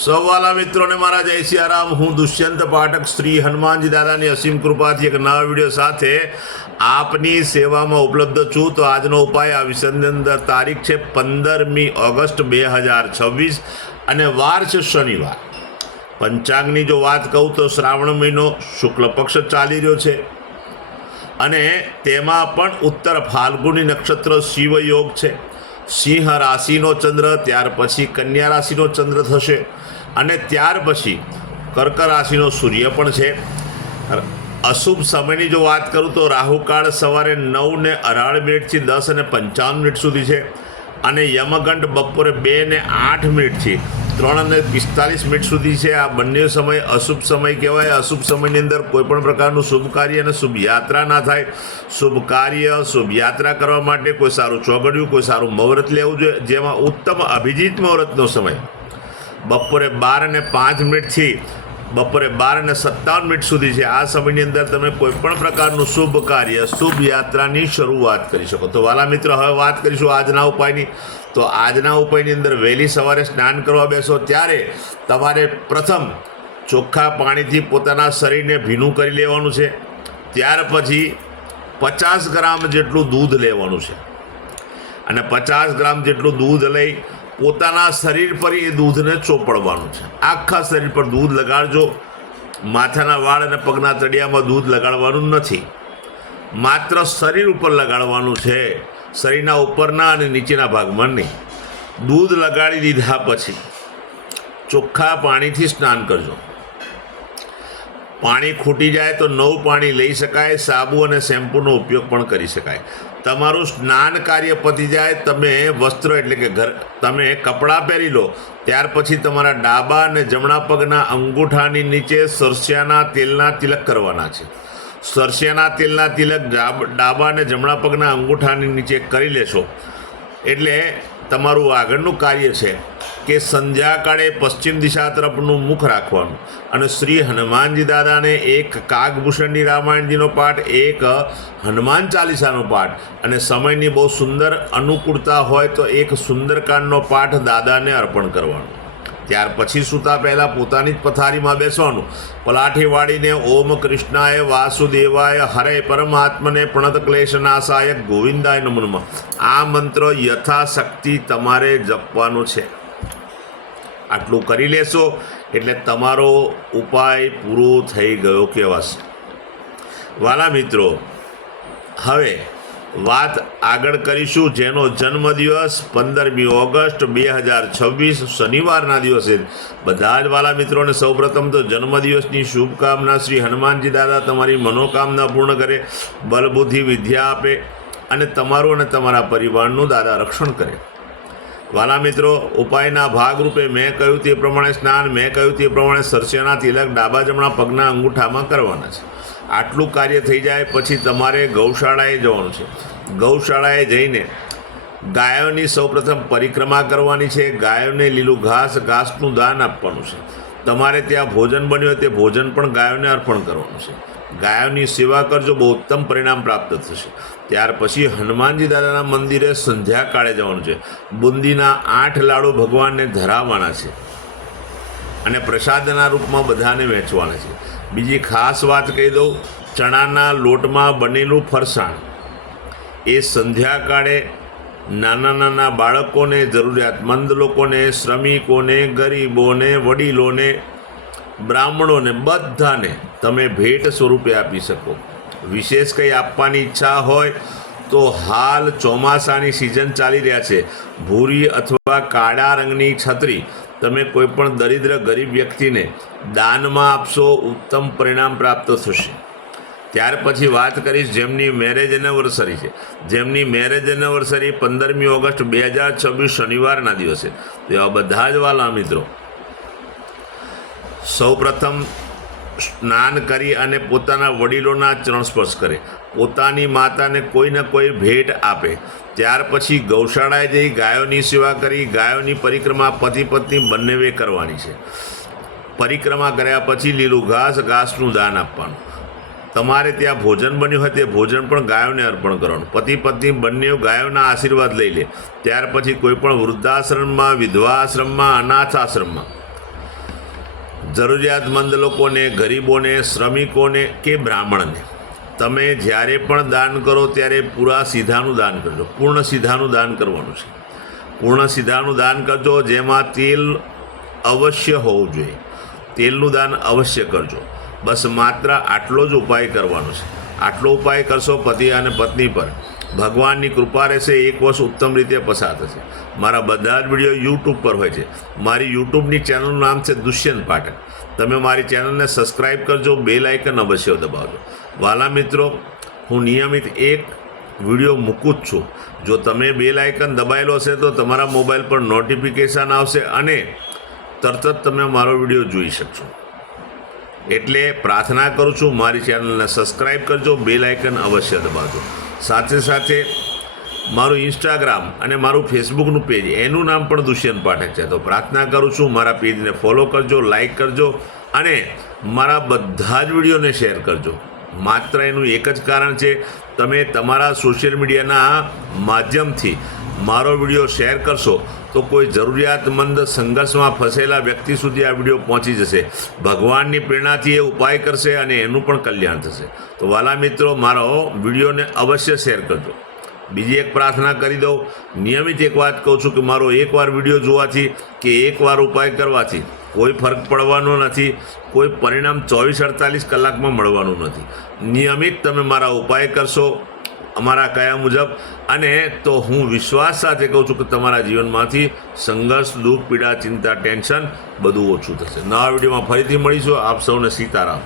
સૌવાલા મિત્રોને મારા જય સિયારામ। હું દુષ્યંત પાઠક શ્રી હનુમાનજી દાદાની અસીમ કૃપાથી એક નવા વિડીયો સાથે આપની સેવામાં ઉપલબ્ધ છું। તો આજનો ઉપાય આ વિષયની અંદર તારીખ છે 15મી ઓગસ્ટ 2026 અને વાર છે શનિવાર। પંચાંગની જો વાત કહું તો શ્રાવણ મહિનો શુક્લ પક્ષ ચાલી રહ્યો છે અને તેમાં પણ ઉત્તર ફાલ્ગુની નક્ષત્ર શિવયોગ છે। સિંહ રાશિનો ચંદ્ર, ત્યાર પછી કન્યા રાશિનો ચંદ્ર થશે અને ત્યાર પછી કર્ક રાશિનો સૂર્ય પણ છે। અશુભ સમયની જો વાત કરું તો રાહુકાળ સવારે 9:18 થી 10:55 સુધી છે અને યમગંડ બપોરે 2:08 3:45 સુધી છે। આ બંને સમય અશુભ સમય કહેવાય। અશુભ સમયની અંદર કોઈપણ પ્રકારનું શુભ કાર્ય અને શુભ યાત્રા ના થાય। શુભ કાર્ય શુભ યાત્રા કરવા માટે કોઈ સારું ચોગડિયું, કોઈ સારું મુહૂર્ત લેવું જોઈએ, જેમાં ઉત્તમ અભિજીત મુહૂર્તનો સમય બપોરે 12:05 થી બપોરે 12:57 સુધી છે। આ સમયની અંદર તમે કોઈપણ પ્રકારનું શુભ કાર્ય શુભ યાત્રાની શરૂઆત કરી શકો। તો વાલા મિત્રો, હવે વાત કરીશું આજના ઉપાયની। તો આજના ઉપાયની અંદર વહેલી સવારે સ્નાન કરવા બેસો ત્યારે તમારે પ્રથમ ચોખ્ખા પાણીથી પોતાના શરીરને ભીનું કરી લેવાનું છે। ત્યાર પછી 50 ગ્રામ જેટલું દૂધ લેવાનું છે અને 50 ગ્રામ જેટલું દૂધ લઈ પોતાના શરીર પર એ દૂધને ચોપડવાનું છે। આખા શરીર પર દૂધ લગાડજો। માથાના વાળ અને પગના તળિયામાં દૂધ લગાડવાનું નથી, માત્ર શરીર ઉપર લગાડવાનું છે, શરીરના ઉપરના અને નીચેના ભાગમાં નહીં। દૂધ લગાડી દીધા પછી ચોખ્ખા પાણીથી સ્નાન કરજો। પાણી ખૂટી જાય તો નવું પાણી લઈ શકાય। સાબુ અને શેમ્પૂનો ઉપયોગ પણ કરી શકાય। તમારું સ્નાન કાર્ય પતી જાય, તમે વસ્ત્ર એટલે કે તમે કપડાં પહેરી લો, ત્યાર પછી તમારા ડાબા અને જમણા પગના અંગૂઠાની નીચે સરસિયાના તેલના તિલક કરવાના છે। સરસિયાના તેલના તિલક ડાબા અને જમણા પગના અંગૂઠાની નીચે કરી લેશો એટલે તમારું આગળનું કાર્ય છે કે સંધ્યાકાળે પશ્ચિમ દિશા તરફનું મુખ રાખવાનું અને શ્રી હનુમાનજી દાદાને એક કાગભૂષણની રામાયણજીનો પાઠ, એક હનુમાન ચાલીસાનો પાઠ અને સમયની બહુ સુંદર અનુકૂળતા હોય તો એક સુંદરકાંડનો પાઠ દાદાને અર્પણ કરવાનો। ત્યાર પછી સૂતા પહેલાં પોતાની જ પથારીમાં બેસવાનું। પલાઠી વાળીને ઓમ કૃષ્ણાય વાસુદેવાય હરે પરમાત્મને પ્રણત ક્લેશનાશાય ગોવિંદાય નમો નમઃ આ મંત્ર યથાશક્તિ તમારે જપવાનો છે। આટલું કરી લેશો એટલે તમારો ઉપાય પૂરો થઈ ગયો કહેવાશે। વાલા મિત્રો, હવે વાત આગળ કરીશું જેનો જન્મદિવસ 15મી ઓગસ્ટ 2026 શનિવારના દિવસે। બધા જ વાલા મિત્રોને સૌપ્રથમ તો જન્મદિવસની શુભકામના। શ્રી હનુમાનજી દાદા તમારી મનોકામના પૂર્ણ કરે, બલબુદ્ધિ વિદ્યા આપે અને તમારું અને તમારા પરિવારનું દાદા રક્ષણ કરે। વાલા મિત્રો, ઉપાયના ભાગરૂપે મેં કહ્યું તે પ્રમાણે સ્નાન, મેં કહ્યું તે પ્રમાણે સરસિયાના તિલક ડાબા જમણા પગના અંગૂઠામાં કરવાના છે। આટલું કાર્ય થઈ જાય પછી તમારે ગૌશાળાએ જવાનું છે। ગૌશાળાએ જઈને ગાયોની સૌપ્રથમ પરિક્રમા કરવાની છે। ગાયોને લીલું ઘાસનું દાન આપવાનું છે। તમારે ત્યાં ભોજન બન્યું હોય તે ભોજન પણ ગાયોને અર્પણ કરવાનું છે। ગાયોની સેવા કરજો, બહુ ઉત્તમ પરિણામ પ્રાપ્ત થશે। ત્યાર પછી હનુમાનજી દાદાના મંદિરે સંધ્યાકાળે જવાનું છે। બુંદીના 8 લાડુ ભગવાનને ધરાવવાના છે અને પ્રસાદના રૂપમાં બધાને વહેંચવાના છે। બીજી ખાસ વાત કહી દઉં, ચણાના લોટમાં બનેલું ફરસાણ એ સંધ્યાકાળે નાના નાના બાળકોને, જરૂરિયાતમંદ લોકોને, શ્રમિકોને, ગરીબોને, વડીલોને, બ્રાહ્મણોને બધાને તમે ભેટ સ્વરૂપે આપી શકો। વિશેષ કંઈ આપવાની ઈચ્છા હોય તો હાલ ચોમાસાની સિઝન ચાલી રહ્યા છે, ભૂરી અથવા કાળા રંગની છત્રી તમે કોઈપણ દરિદ્ર ગરીબ વ્યક્તિને દાનમાં આપશો, ઉત્તમ પરિણામ પ્રાપ્ત થશે। ત્યાર પછી વાત કરીશ જેમની મેરેજ એનિવર્સરી છે, જેમની મેરેજ એનિવર્સરી 15મી ઓગસ્ટ 2026 શનિવારના દિવસે, તો એવા બધા જ વાલા મિત્રો સૌપ્રથમ સ્નાન કરી અને પોતાના વડીલોના ચરણ સ્પર્શ કરે, પોતાની માતાને કોઈને કોઈ ભેટ આપે। ત્યાર પછી ગૌશાળાએ જઈ ગાયોની સેવા કરી, ગાયોની પરિક્રમા પતિ પત્ની બંનેવે કરવાની છે। પરિક્રમા કર્યા પછી લીલું ઘાસનું દાન આપવાનું। તમારે ત્યાં ભોજન બન્યું હોય તે ભોજન પણ ગાયોને અર્પણ કરવાનું। પતિ પત્ની બંને ગાયોના આશીર્વાદ લઈ લે। ત્યાર પછી કોઈ પણ વૃદ્ધાશ્રમમાં, વિધવા આશ્રમમાં, અનાથ આશ્રમમાં જરૂરિયાતમંદ લોકોને, ગરીબોને, શ્રમિકોને કે બ્રાહ્મણને તમે જ્યારે પણ દાન કરો ત્યારે પૂરા સીધાનું દાન કરજો. પૂર્ણ સીધાનું દાન કરવાનું છે. પૂર્ણ સીધાનું દાન કરજો, જેમાં તેલ અવશ્ય હોવું જોઈએ. તેલનું દાન અવશ્ય કરજો. બસ માત્ર આટલો જ ઉપાય કરવાનો છે. આટલો ઉપાય કરશો પતિ અને પત્ની પર, ભગવાનની કૃપા રહેશે. એક વર્ષ ઉત્તમ રીતે પસાર થશે. મારા બધા જ વિડીયો યુટ્યુબ પર હોય છે. મારી યુટ્યુબની ચેનલનું નામ છે દુષ્યંત પાઠક. તમે મારી ચેનલને સબસ્ક્રાઈબ કરજો, બેલ આઇકન અવશ્ય દબાવજો. વાલા મિત્રો, હું નિયમિત એક વિડીયો મૂકું જ છું. જો તમે બેલ આઇકન દબાયેલો હશે તો તમારા મોબાઈલ પર નોટિફિકેશન આવશે અને તરત જ તમે મારો વિડીયો જોઈ શકશો. એટલે પ્રાર્થના કરું છું, મારી ચેનલને સબસ્ક્રાઈબ કરજો, બેલ આઇકન અવશ્ય દબાવજો. સાથે સાથે મારું ઇન્સ્ટાગ્રામ અને મારું ફેસબુકનું પેજ, એનું નામ પણ દુષ્યંત પાઠક છે. તો પ્રાર્થના કરું છું, મારા પેજને ફોલો કરજો, લાઈક કરજો અને મારા બધા જ વિડીયોને શેર કરજો. માત્ર એનું એક જ કારણ છે, તમે તમારા સોશિયલ મીડિયાના માધ્યમથી મારો વિડીયો શેર કરશો તો કોઈ જરૂરિયાતમંદ સંઘર્ષમાં ફસેલા વ્યક્તિ સુધી આ વિડીયો પહોંચી જશે. ભગવાનની પ્રેરણાથી એ ઉપાય કરશે અને એનું પણ કલ્યાણ થશે. તો વાલા મિત્રો, મારો વિડીયોને અવશ્ય શેર કરજો. બીજી એક પ્રાર્થના કરી દઉં. નિયમિત એક વાત કહું છું કે મારો એકવાર વિડીયો જોવાથી કે એકવાર ઉપાય કરવાથી કોઈ ફરક પડવાનો નથી. કોઈ પરિણામ 24-48 કલાકમાં મળવાનું નથી. નિયમિત તમે મારા ઉપાય કરશો અમારા કયા મુજબ, અને તો હું વિશ્વાસ સાથે કહું છું કે તમારા જીવનમાંથી સંઘર્ષ, દુઃખ, પીડા, ચિંતા, ટેન્શન બધું ઓછું થશે. નવા વિડીયોમાં ફરીથી મળીશું. આપ સૌને સીતારામ.